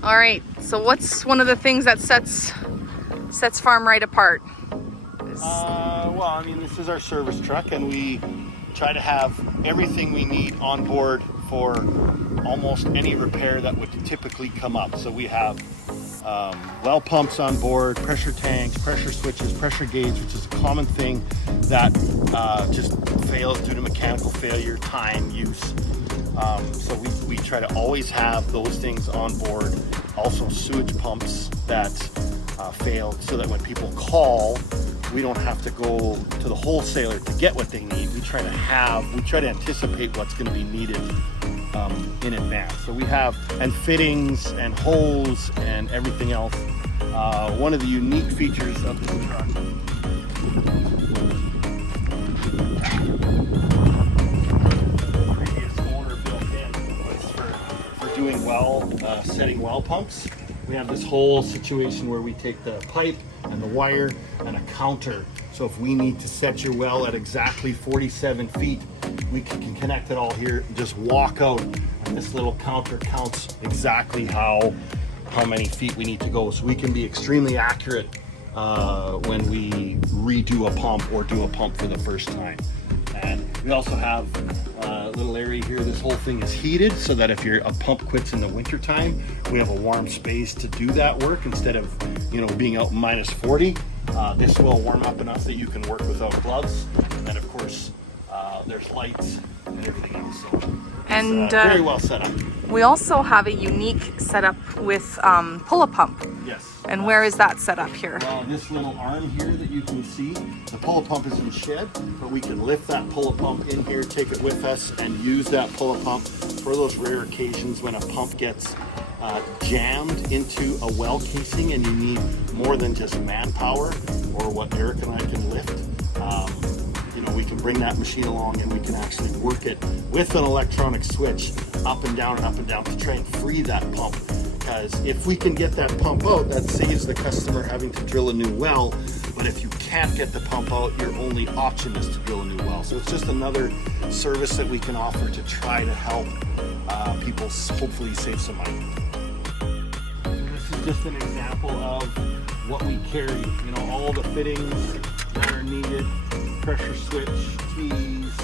All right, so what's one of the things that sets Farm-Rite apart? Well, I mean, this is our service truck, and we try to have everything we need on board for almost any repair that would typically come up. So we have well pumps on board, pressure tanks, pressure switches, pressure gauge, which is a common thing that just fails due to mechanical failure, time, use. So we try to always have those things on board. Also sewage pumps that fail, so that when people call, we don't have to go to the wholesaler to get what they need. We try to anticipate what's going to be needed in advance. So we have, and fittings and hose and everything else. One of the unique features of this truck, the previous owner built in, was for doing well, setting well pumps. We have this whole situation where we take the pipe and the wire and a counter. So if we need to set your well at exactly 47 feet, we can connect it all here, just walk out, and this little counter counts exactly how many feet we need to go. So we can be extremely accurate when we redo a pump or do a pump for the first time. And we also have a little area here. This whole thing is heated, so that if a pump quits in the winter time, we have a warm space to do that work instead of, being out minus 40. This will warm up enough that you can work without gloves. And then of course, there's lights and everything else. So it's very well set up. We also have a unique setup with pull-up pump. Yes. And where is that set up here? Well, this little arm here that you can see, the pull-up pump is in the shed, but we can lift that pull-up pump in here, take it with us, and use that pull-up pump for those rare occasions when a pump gets jammed into a well casing and you need more than just manpower or what Eric and I can lift. We can bring that machine along and we can actually work it with an electronic switch up and down to try and free that pump. Because if we can get that pump out, that saves the customer having to drill a new well. But if you can't get the pump out, your only option is to drill a new well. So it's just another service that we can offer to try to help people hopefully save some money. This is just an example of what we carry. All the fittings that are needed, pressure switch, keys,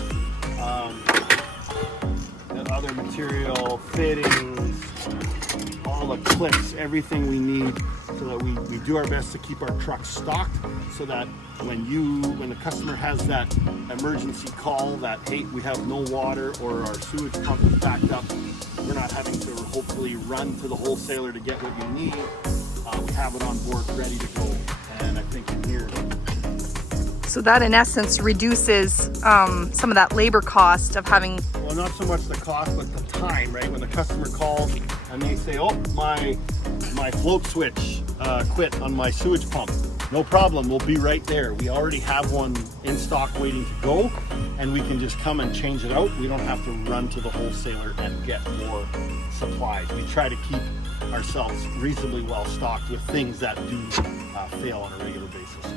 the other material, fittings, all the clips, everything we need, so that we do our best to keep our trucks stocked, so that when the customer has that emergency call that, hey, we have no water or our sewage pump is backed up, we're not having to hopefully run to the wholesaler to get what you need. We have it on board ready to go, and I think in here. So that in essence reduces some of that labor cost of having... Well, not so much the cost, but the time, right? When the customer calls and they say, oh, my float switch quit on my sewage pump. No problem, we'll be right there. We already have one in stock waiting to go, and we can just come and change it out. We don't have to run to the wholesaler and get more supplies. We try to keep ourselves reasonably well stocked with things that do fail on a regular basis.